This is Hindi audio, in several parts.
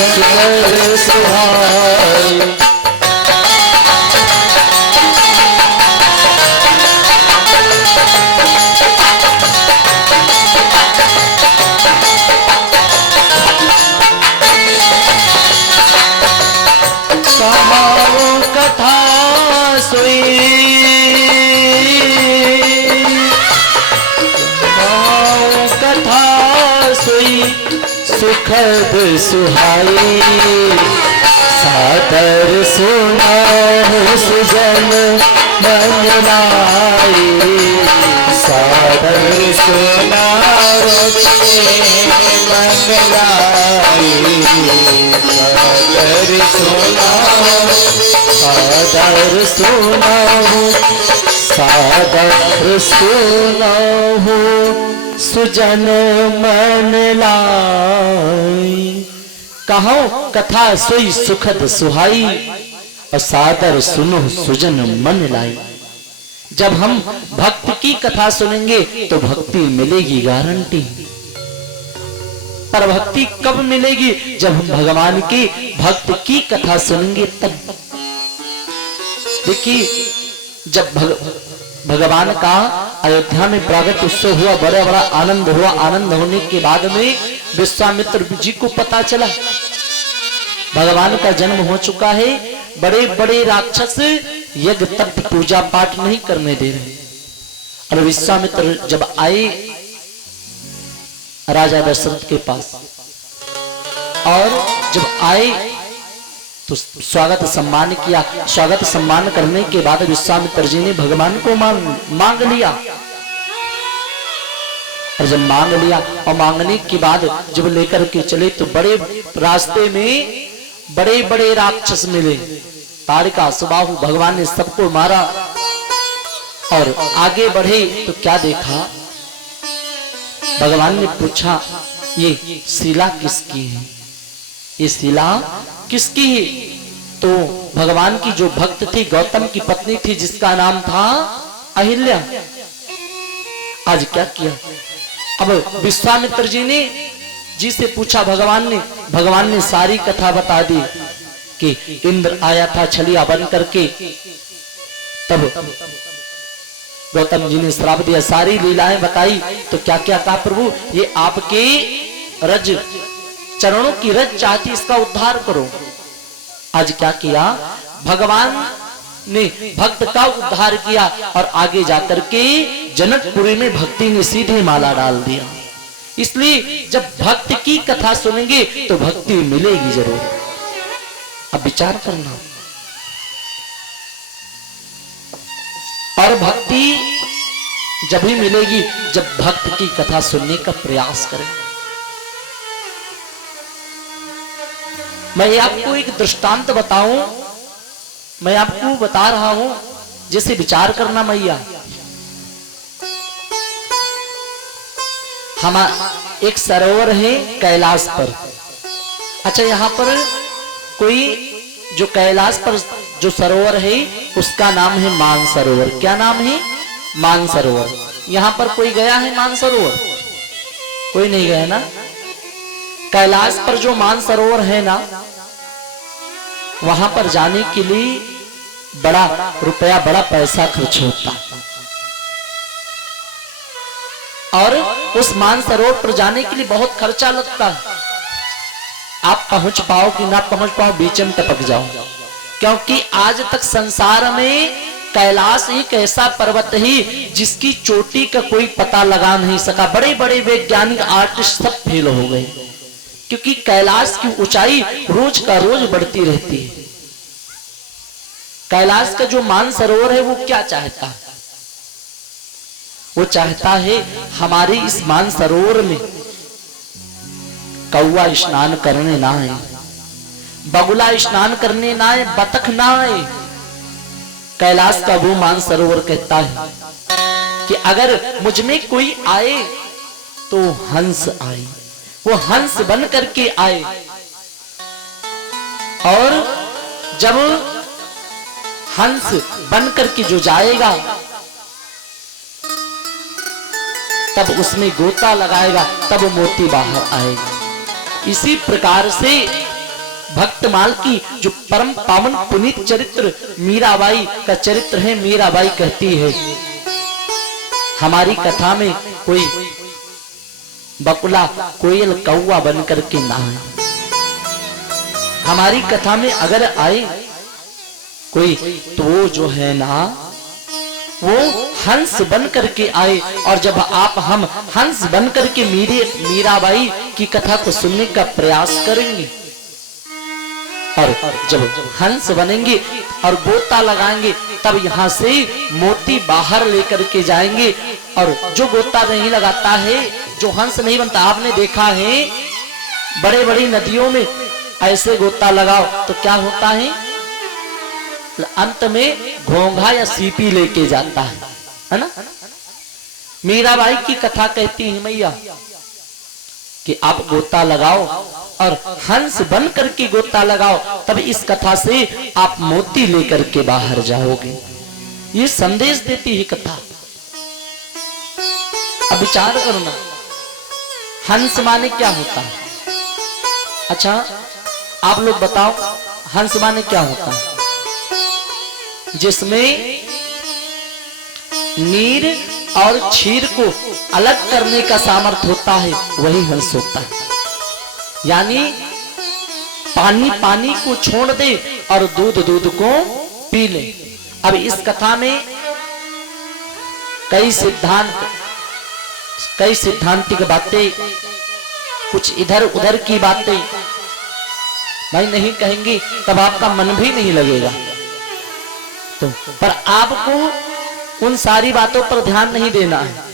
सुखद सुहाई। कथा सोई कथा सोई सुखद सुहाई। सादर सुनाओ सुजन मन लाई। सादर सुनाओ मन लाई। सादर सुनाओ सादर सुनाओ सादर सुनाओ सुजन मन लाई। कहो कथा सोई सुखद सुहाई और सादर सुनो सुजन मन लाई। जब हम भक्त की कथा सुनेंगे तो भक्ति मिलेगी गारंटी। पर भक्ति कब मिलेगी? जब हम भगवान के भक्त की कथा सुनेंगे तब। देखिए जब भगवान का अयोध्या में प्रागट्य उत्सव हुआ, बड़ा बड़ा आनंद हुआ। आनंद होने के बाद में विश्वामित्र जी को पता चला भगवान का जन्म हो चुका है। बड़े बड़े राक्षस यज्ञ तप पूजा पाठ नहीं करने दे रहे। और विश्वामित्र जब आए राजा दशरथ के पास और जब आए तो स्वागत सम्मान किया। स्वागत सम्मान करने के बाद विश्वामित्र जी ने भगवान को मांग लिया। और जब मांग लिया और मांगने के बाद जब लेकर के चले तो बड़े रास्ते में बड़े बड़े राक्षस मिले। तारिका सुबाहु भगवान ने सबको मारा और आगे बढ़े तो क्या देखा? भगवान ने पूछा ये शिला किसकी है? ये शिला किसकी है? तो भगवान की जो भक्त थी गौतम की पत्नी थी जिसका नाम था अहिल्या। आज क्या किया? अब विश्वामित्र जी ने जी से पूछा भगवान ने सारी कथा बता दी कि इंद्र आया था छलिया बन करके। तब गौतम जी ने श्राप दिया, सारी लीलाएं बताई। तो क्या क्या कहा? प्रभु ये आपके रज चरणों की रज चाहती, इसका उद्धार करो। आज क्या किया? भगवान ने भक्त का उद्धार किया और आगे जाकर के जनकपुरी में भक्ति ने सीधे माला डाल दिया। इसलिए जब भक्त की कथा सुनेंगे तो भक्ति मिलेगी जरूर। अब विचार करना। और भक्ति जब ही मिलेगी जब भक्त की कथा सुनने का प्रयास करें। मैं आपको एक दृष्टांत बताऊं, मैं आपको बता रहा हूं, जैसे विचार करना मैया। हम एक सरोवर है कैलाश पर। अच्छा यहाँ पर कोई जो कैलाश पर जो सरोवर है उसका नाम है मानसरोवर। क्या नाम है? मानसरोवर। यहाँ पर कोई गया है मानसरोवर? कोई नहीं गया ना। कैलाश पर जो मानसरोवर है ना, वहां पर जाने के लिए बड़ा रुपया बड़ा पैसा खर्च होता है। और उस मानसरोवर पर जाने के लिए बहुत खर्चा लगता है। आप पहुंच पाओ कि ना पहुंच पाओ, बीच में टपक जाओ। क्योंकि आज तक संसार में कैलाश एक ऐसा पर्वत है जिसकी चोटी का कोई पता लगा नहीं सका। बड़े बड़े वैज्ञानिक आर्टिस्ट सब फेल हो गए, क्योंकि कैलाश की ऊंचाई रोज का रोज बढ़ती रहती है। कैलाश का जो मानसरोवर है वो क्या चाहता है? वो चाहता है हमारे इस मानसरोवर में कौवा स्नान करने ना आए, बगुला स्नान करने ना आए, बतख ना आए। कैलाश का वो मानसरोवर कहता है कि अगर मुझ में कोई आए तो हंस आए, वो हंस बन करके आए। और जब हंस बन करके जो जाएगा तब उसमें गोता लगाएगा, तब मोती बाहर आएगा। इसी प्रकार से भक्तमाल की जो परम पावन पुनीत चरित्र मीराबाई का चरित्र है। मीराबाई कहती है, हमारी कथा में कोई बकुला कोयल कौवा बन करके ना आए, हमारी कथा में अगर आए कोई तो वो जो है ना वो हंस बन करके आए। और जब हम हंस बन करके मीराबाई की कथा को सुनने का प्रयास करेंगे और जब हंस बनेंगे और गोता लगाएंगे तब यहाँ से मोती बाहर लेकर के जाएंगे। और जो गोता नहीं लगाता है, जो हंस नहीं बनता, आपने देखा है बड़े बड़ी नदियों में ऐसे गोता लगाओ तो क्या होता है, अंत में घोंघा या सीपी लेके जाता है ना। मीराबाई की कथा कहती है मैया कि आप गोता लगाओ और हंस बन करके गोता लगाओ, तब इस कथा से आप मोती लेकर के बाहर जाओगे। ये संदेश देती है कथा। अब विचार करना, हंस माने क्या होता है? अच्छा आप लोग बताओ, हंस माने क्या होता है? जिसमें नीर और क्षीर को अलग करने का सामर्थ्य होता है वही हंस होता है। यानी पानी पानी को छोड़ दे और दूध दूध को पी ले। अब इस कथा में कई सिद्धांतिक बातें, कुछ इधर उधर की बातें भाई नहीं कहेंगे तब आपका मन भी नहीं लगेगा। तो पर आपको उन सारी बातों पर ध्यान नहीं देना है,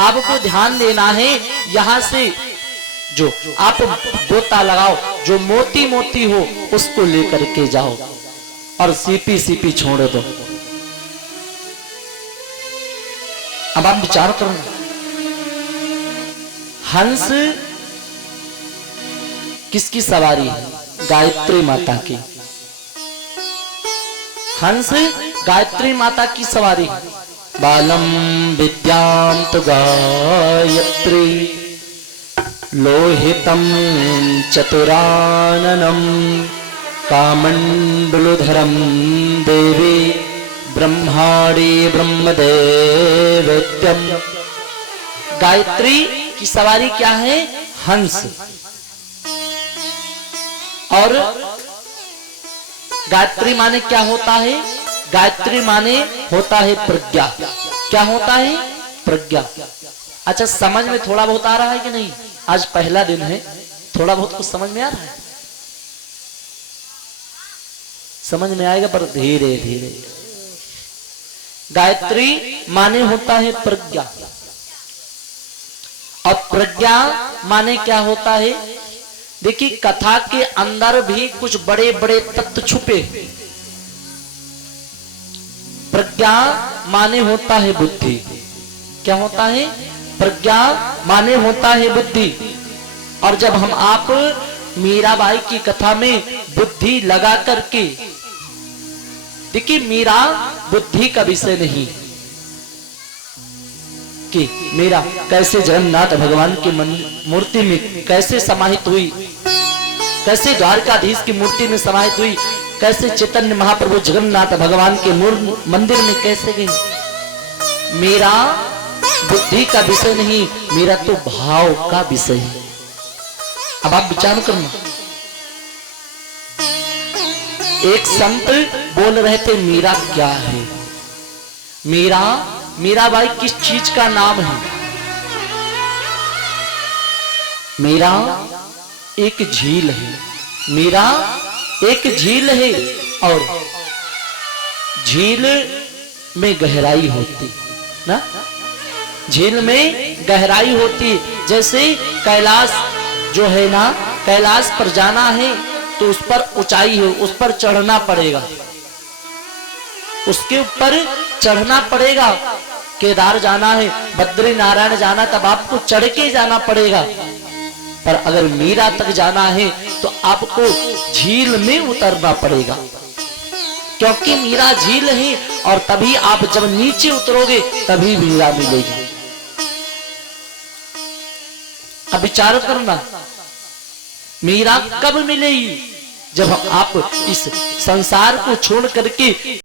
आपको ध्यान देना है यहां से जो आप गोता लगाओ, जो मोती मोती हो उसको लेकर के जाओ और सीपी सीपी छोड़ दो। अब आप विचार करो, हंस किसकी सवारी है? गायत्री माता की। हंस गायत्री माता की सवारी है। बालम विद्यां तु गायत्री लोहितम चतुराननम कामंडलुधरम देवी ब्रह्माणी ब्रह्मदेवत्यम। गायत्री की सवारी क्या है? हंस। और गायत्री माने क्या होता है? गायत्री माने होता है प्रज्ञा। क्या होता है? प्रज्ञा। अच्छा समझ में थोड़ा बहुत आ रहा है कि नहीं? आज पहला दिन है, थोड़ा बहुत कुछ समझ में आ रहा है? समझ में आएगा पर धीरे धीरे। गायत्री माने होता है प्रज्ञा, और प्रज्ञा माने क्या होता है? देखिए कथा के अंदर भी कुछ बड़े बड़े तत्व छुपे। प्रज्ञा माने होता है बुद्धि। क्या होता है? प्रज्ञा माने होता है बुद्धि। और जब हम आप मीराबाई की कथा में बुद्धि लगा करके, देखिए मीरा बुद्धि का विषय नहीं कि मीरा कैसे जगन्नाथ भगवान की मूर्ति में कैसे समाहित हुई, कैसे द्वारकाधीश की मूर्ति में समाहित हुई, कैसे चैतन्य महाप्रभु जगन्नाथ भगवान के मंदिर में कैसे गई। मीरा बुद्धि का विषय नहीं, मीरा तो भाव का विषय है। अब आप विचार करना, एक संत बोल रहे थे मीरा क्या है? मीराबाई किस चीज का नाम है? मीरा एक झील है। मीरा एक झील है और झील में गहराई होती ना, झील में गहराई होती। जैसे कैलाश जो है ना, कैलाश पर जाना है तो उस पर ऊंचाई है, उस पर चढ़ना पड़ेगा, उसके ऊपर चढ़ना पड़ेगा। केदार जाना है, बद्री नारायण जाना, तब आपको चढ़ के जाना पड़ेगा। पर अगर मीरा तक जाना है तो आपको झील में उतरना पड़ेगा, क्योंकि मीरा झील है। और तभी आप जब नीचे उतरोगे तभी मीरा मिलेगी। अब विचार करना, मीरा कब मिलेगी? जब आप इस संसार को छोड़ करके